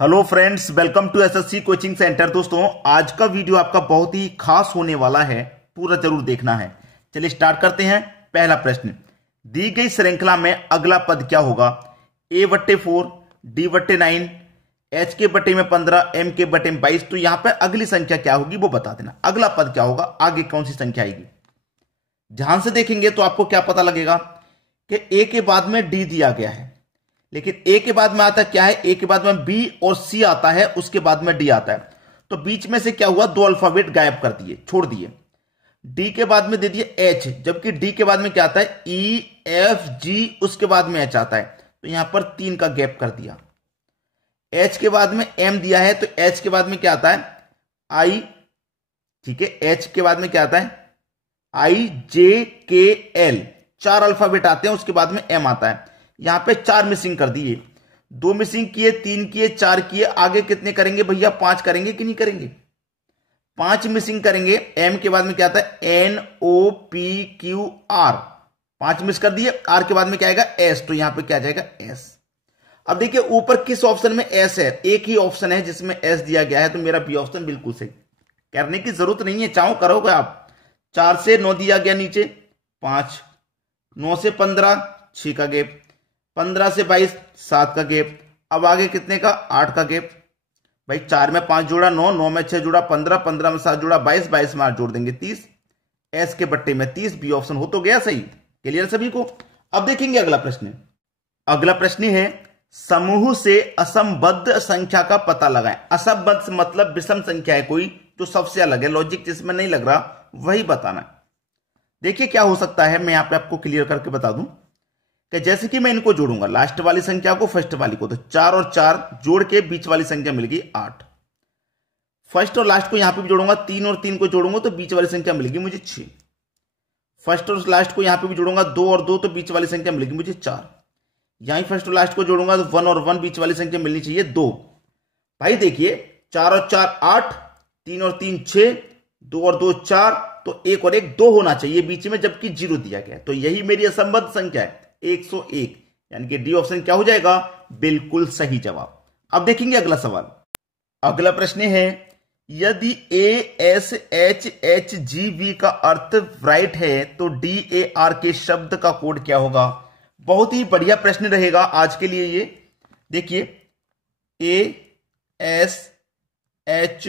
Hello friends, welcome to SSC coaching centre. दोस्तों, आज का वीडियो आपका बहुत ही खास होने वाला है, पूरा जरूर देखना है। चलिए स्टार्ट करते हैं। पहला प्रश्न, दी गई श्रृंखला में अगला पद क्या होगा? a/4, d/9, h के बटे में 15, m के बटे में 22। तो यहां पर अगली संख्या क्या होगी वो बता देना। अगला पद क्या होगा, आगे कौन सी संख्या आएगी? ध्यान से देखेंगे तो आपको क्या पता लगेगा कि a के बाद में d दिया गया है, लेकिन ए के बाद में आता क्या है? ए के बाद में बी और सी आता है, उसके बाद में डी आता है। तो बीच में से क्या हुआ, दो अल्फाबेट गायब कर दिए, छोड़ दिए। डी के बाद में दे दिए एच, जबकि डी के बाद में क्या आता है? ई, एफ, जी, उसके बाद में एच आता है। तो यहां पर 3 का गैप कर दिया। एच के बाद में एम दिया है, तो एच के बाद में क्या आता है? आई। ठीक है, एच के बाद में क्या आता है? आई, जे, के, एल, 4 अल्फाबेट आते हैं, उसके बाद में एम आता है। यहां पे 4 मिसिंग कर दिए, 2 मिसिंग किए, 3 किए, 4 किए, आगे कितने करेंगे भैया? 5 करेंगे कि नहीं करेंगे? 5 मिसिंग करेंगे। एम के बाद में क्या आता है? N, O, P, Q, R, 5 miss कर दिए। आर के बाद में क्या आएगा? एस। तो यहां पे क्या जाएगा? एस। अब देखिए ऊपर किस ऑप्शन में एस है? एक ही ऑप्शन है जिसमें एस दिया गया है, तो मेरा बी ऑप्शन बिल्कुल सही। करने की जरूरत नहीं है, चाहो करोगे आप। 4 से 9 दिया गया नीचे 5, 9 से 15 6 का गैप, 15 से 22 7 का गैप। अब आगे कितने का? 8 का गैप। भाई 4 में 5 जोड़ा 9, 9 में 6 जोड़ा 15, 15 में 7 जोड़ा 22, 22 में 8 जोड़ देंगे 30। एस के बट्टे में 30, बी ऑप्शन हो तो गया सही। क्लियर सभी को? अब देखेंगे अगला प्रश्न। अगला प्रश्न है, समूह से असंबद्ध संख्या का पता लगाएं। असंबद्ध मतलब विषम संख्या है कोई, जो सबसे अलग है, लॉजिक जिसमें नहीं लग रहा वही बताना। देखिए क्या हो सकता है, मैं यहां पे आपको क्लियर करके बता दूं कि जैसे कि मैं इनको जोड़ूंगा, लास्ट वाली संख्या को फर्स्ट वाली को, तो 4 और 4 जोड़ के बीच वाली संख्या मिल गई 8। फर्स्ट और लास्ट को यहां पे भी जोड़ूंगा, 3 और 3 को जोड़ूंगा तो बीच वाली संख्या मिलेगी मुझे 6। फर्स्ट और लास्ट को यहां पे भी जोड़ूंगा, 2 और 2, तो बीच वाली संख्या मिलेगी मुझे 4। यहां फर्स्ट और लास्ट को जोड़ूंगा तो 1 और 1, बीच वाली संख्या मिलनी चाहिए 2। भाई देखिए 4 और 4 8, 3 और 3 6, 2 और 2 4, तो 1 और 1 2 होना चाहिए बीच में, जबकि 0 दिया गया। तो यही मेरी असंबद्ध संख्या है 101, यानी कि डी ऑप्शन क्या हो जाएगा? बिल्कुल सही जवाब। अब देखेंगे अगला सवाल। अगला प्रश्न है, यदि A S H H G V का अर्थ राइट है तो डी ए आर के शब्द का कोड क्या होगा? बहुत ही बढ़िया प्रश्न रहेगा आज के लिए ये। देखिए ए एस एच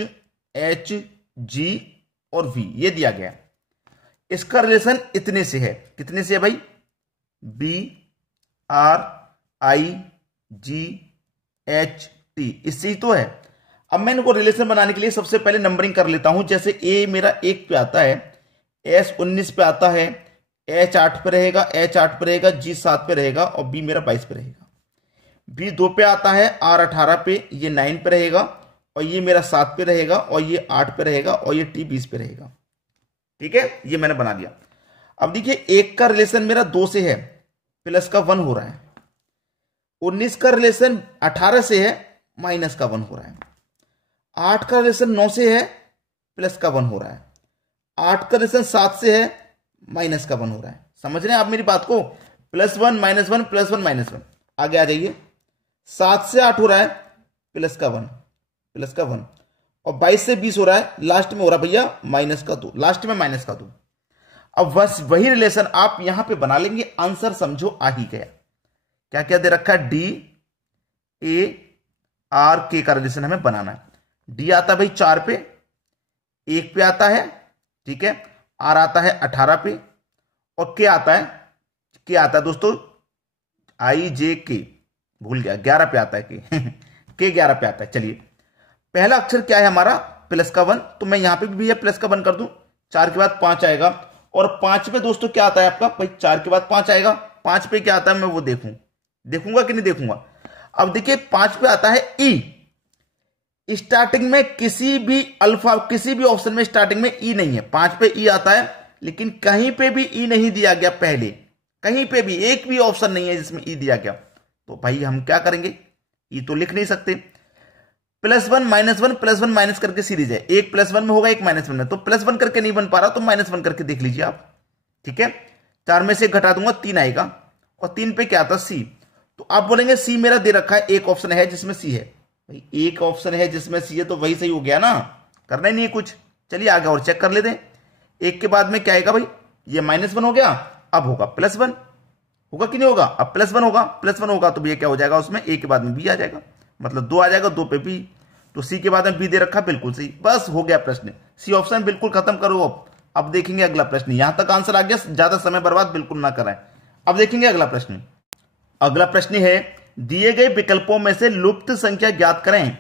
एच जी और वी ये दिया गया, इसका रिलेशन इतने से है। कितने से है भाई? B R I G H T, इससे ही तो है। अब मैं इनको रिलेशन बनाने के लिए सबसे पहले नंबरिंग कर लेता हूं। जैसे ए मेरा 1 पे आता है, एस 19 पे आता है, एच 8 पे रहेगा, एच 8 पे रहेगा, जी 7 पे रहेगा और बी मेरा 22 पे रहेगा। बी 2 पे आता है, आर 18 पे, ये 9 पे रहेगा और ये मेरा 7 पे रहेगा और ये 8 पे रहेगा और ये टी 20 पे रहेगा। ठीक है, ये मैंने बना दिया। अब देखिए 1 का रिलेशन मेरा 2 से है, प्लस का 1 हो रहा है। 19 का रिलेशन 18 से है, माइनस का 1 हो रहा है। 8 का रिलेशन 9 से है, प्लस का 1 हो रहा है। 8 का रिलेशन 7 से है, माइनस का 1 हो रहा है। समझ रहे हैं आप मेरी बात को? +1 -1 +1 -1। आगे आ जाइए, 7 से 8 हो रहा है, प्लस का 1 प्लस का 1, और 22 से 20 हो रहा है, लास्ट में हो रहा है भैया माइनस का 2, लास्ट में माइनस का 2। अब बस वही रिलेशन आप यहां पे बना लेंगे, आंसर समझो आ ही गया। क्या क्या दे रखा है? डी ए आर के का रिलेशन हमें बनाना है। डी आता है भाई 4 पे, 1 पे आता है, ठीक है, आर आता है 18 पे, और के आता है, दोस्तों आई जे के, भूल गया, 11 पे आता है के 11 पे आता है। चलिए पहला अक्षर क्या है हमारा? प्लस का 1, तो मैं यहां पे भी प्लस का 1 कर दूं। 4 के बाद 5 आएगा, और 5 पे दोस्तों क्या आता है आपका? भाई 4 के बाद 5 आएगा, 5 पे क्या आता है मैं वो देखूंगा कि नहीं देखूंगा। अब देखिए 5 पे आता है ई। स्टार्टिंग में किसी भी ऑप्शन में स्टार्टिंग में ई नहीं है। 5 पे ई आता है, लेकिन कहीं पे भी ई नहीं दिया गया। पहले कहीं पे भी एक भी ऑप्शन नहीं है जिसमें ई दिया गया। तो भाई हम क्या करेंगे? ई तो लिख नहीं सकते। +1 -1 +1 माइनस करके सीरीज है, एक +1 में होगा, एक -1 में, तो +1 करके नहीं बन पा रहा तो -1 करके देख लीजिए आप। ठीक है, 4 में से घटा दूंगा 3 आएगा, और 3 पे क्या आता? सी। तो आप बोलेंगे सी मेरा दे रखा है, एक ऑप्शन है जिसमें सी है, भाई एक ऑप्शन है जिसमें सी है तो वही सही हो गया ना, करना ही नहीं है कुछ। चलिए आगे और चेक कर लेते हैं। एक के बाद में क्या आएगा भाई, ये -1 हो गया, अब होगा +1, होगा कि नहीं होगा, अब +1 होगा, +1 होगा तो भैया क्या हो जाएगा उसमें, ए के बाद में बी आ जाएगा, मतलब 2 आ जाएगा, 2 पे बी, तो सी के बाद में बी दे रखा, बिल्कुल सही। बस हो गया प्रश्न, सी ऑप्शन बिल्कुल खत्म करो। अब देखेंगे अगला प्रश्न, यहां तक आंसर आ गया, ज्यादा समय बर्बाद बिल्कुल ना कराएं। अब देखेंगे अगला प्रश्न। अगला प्रश्न है, दिए गए विकल्पों में से लुप्त संख्या ज्ञात करें।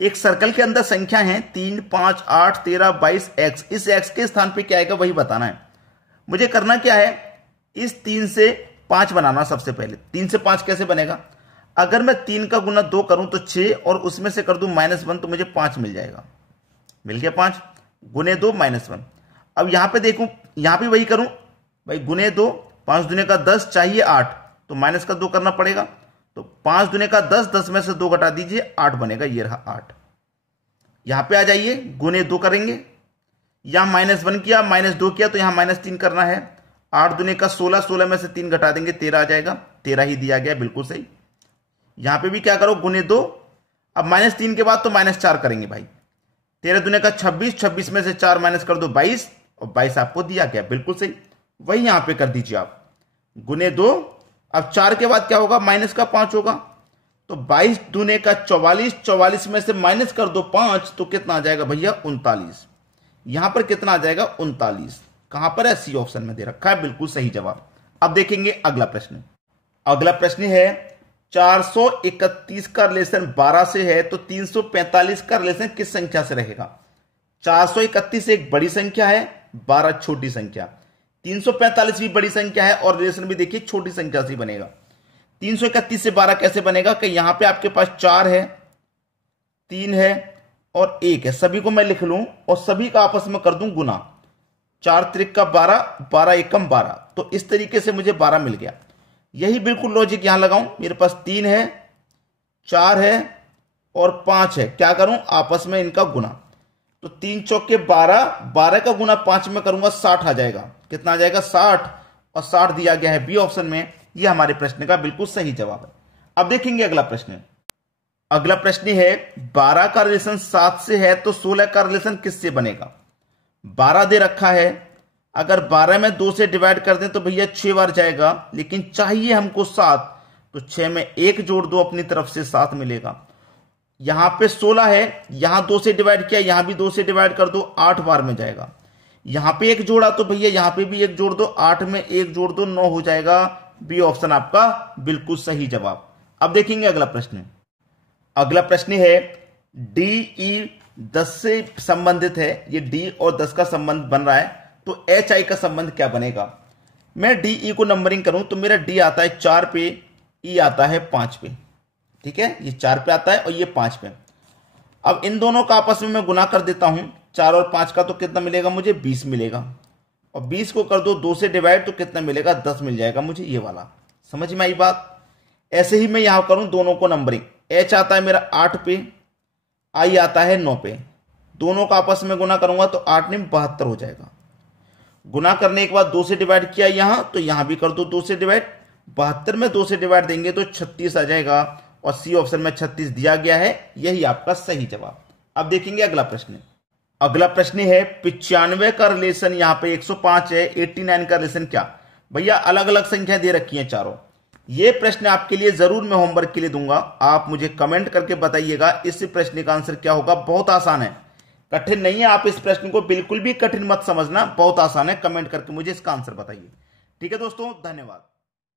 एक सर्कल के अंदर संख्या है 3, 5, 8, 13, 22 x। इस x के स्थान पे क्या आएगा वही बताना है। मुझे करना क्या है, इस 3 से 5 बनाना। सबसे पहले 3 से 5 कैसे बनेगा, अगर मैं 3 का गुना 2 करूं तो 6 और उसमें से कर दूं -1 तो मुझे 5 मिल जाएगा। मिल गया 5 गुने 2 -1। अब यहां पे देखूं, यहां भी वही करूं भाई, गुने 2, 5 दुने का 10 चाहिए 8, तो माइनस का 2 करना पड़ेगा, तो 5 दुने का 10, 10 में से 2 घटा दीजिए, 8 बनेगा, ये रहा 8। यहां पे आ जाइए, गुने 2 करेंगे, यहां -1 किया, -2 किया, तो यहां -3 करना है। 8 दुने का 16, 16 में से 3 घटा देंगे, 13 आ जाएगा, 13 ही दिया गया, बिल्कुल सही। यहां पे भी क्या करो, गुने 2, अब -3 के बाद तो -4 करेंगे भाई। 13 दुने का 26, 26 में से 4 माइनस कर दो 22, और 22 आपको दिया गया, बिल्कुल सही। वही यहां पे कर दीजिए आप, गुने 2, अब 4 के बाद क्या होगा, माइनस का 5 होगा, तो 22 दुने का 44, 44 में से माइनस कर दो 5, तो कितना आ जाएगा भैया, 39। यहां पर कितना आ जाएगा, 39। कहां पर है, सी ऑप्शन में दे रखा है, बिल्कुल सही जवाब। अब देखेंगे अगला प्रश्न। अगला प्रश्न है, 431 का रिलेशन 12 से है, तो 345 का रिलेशन किस संख्या से रहेगा। 431 एक बड़ी संख्या है, 12 छोटी संख्या, 345 भी बड़ी संख्या है और रिलेशन भी देखिए छोटी संख्या से बनेगा। 331 से 12 कैसे बनेगा कि यहां पे आपके पास 4 है, 3 है और 1 है, सभी को मैं लिख लूं और सभी का आपस में कर दूं गुना। 4 त्रिक का 12, 12 एकम 12, तो इस तरीके से मुझे 12 मिल गया। यही बिल्कुल लॉजिक यहां लगाऊं, मेरे पास 3 है, 4 है और 5 है, क्या करूं, आपस में इनका गुना, तो 3 चौके 12, 12 का गुना 5 में करूंगा, 60 आ जाएगा। कितना आ जाएगा, 60, और 60 दिया गया है बी ऑप्शन में। यह हमारे प्रश्न का बिल्कुल सही जवाब है। अब देखेंगे अगला प्रश्न। अगला प्रश्न है, 12 का रिलेशन 7 से है, तो 16 का रिलेशन किससे बनेगा। 12 दे रखा है, अगर 12 में 2 से डिवाइड कर दें तो भैया 6 बार जाएगा, लेकिन चाहिए हमको 7, तो 6 में 1 जोड़ दो अपनी तरफ से, 7 मिलेगा। यहां पे 16 है, यहां 2 से डिवाइड किया, यहां भी 2 से डिवाइड कर दो, 8 बार में जाएगा। यहां पे 1 जोड़ा तो भैया यहां पे भी 1 जोड़ दो, 8 में 1 जोड़ दो, 9 हो जाएगा। बी ऑप्शन आपका बिल्कुल सही जवाब। अब देखेंगे अगला प्रश्न। अगला प्रश्न है, डी 10 से संबंधित है, ये डी और 10 का संबंध बन रहा है, तो एच आई का संबंध क्या बनेगा। मैं डी को नंबरिंग करूं तो मेरा डी आता है 4 पे, ई आता है 5 पे, ठीक है, ये 4 पे आता है और ये 5 पे। अब इन दोनों का आपस में मैं गुना कर देता हूं, 4 और 5 का, तो कितना मिलेगा मुझे, 20 मिलेगा, और 20 को कर दो 2 से डिवाइड, तो कितना मिलेगा, 10 मिल जाएगा मुझे, ये वाला। समझ में आई बात। ऐसे ही मैं यहां करूं दोनों को नंबरिंग, एच आता है मेरा 8 पे, आई आता है 9 पे, दोनों का आपस में गुना करूंगा तो 8 में 72 हो जाएगा। गुना करने के बाद 2 से डिवाइड किया यहां, तो यहां भी कर दो 2 से डिवाइड, 72 में 2 से डिवाइड देंगे तो 36 आ जाएगा, और सी ऑप्शन में 36 दिया गया है, यही आपका सही जवाब। अब देखेंगे अगला प्रश्न। अगला प्रश्न है, 95 का रिलेशन यहां पे 105 है, 89 का रिलेशन क्या। भैया अलग अलग संख्या दे रखी है चारों। ये प्रश्न आपके लिए जरूर मैं होमवर्क के लिए दूंगा, आप मुझे कमेंट करके बताइएगा इस प्रश्न का आंसर क्या होगा। बहुत आसान है, कठिन नहीं है, आप इस प्रश्न को बिल्कुल भी कठिन मत समझना, बहुत आसान है। कमेंट करके मुझे इसका आंसर बताइए। ठीक है दोस्तों, धन्यवाद।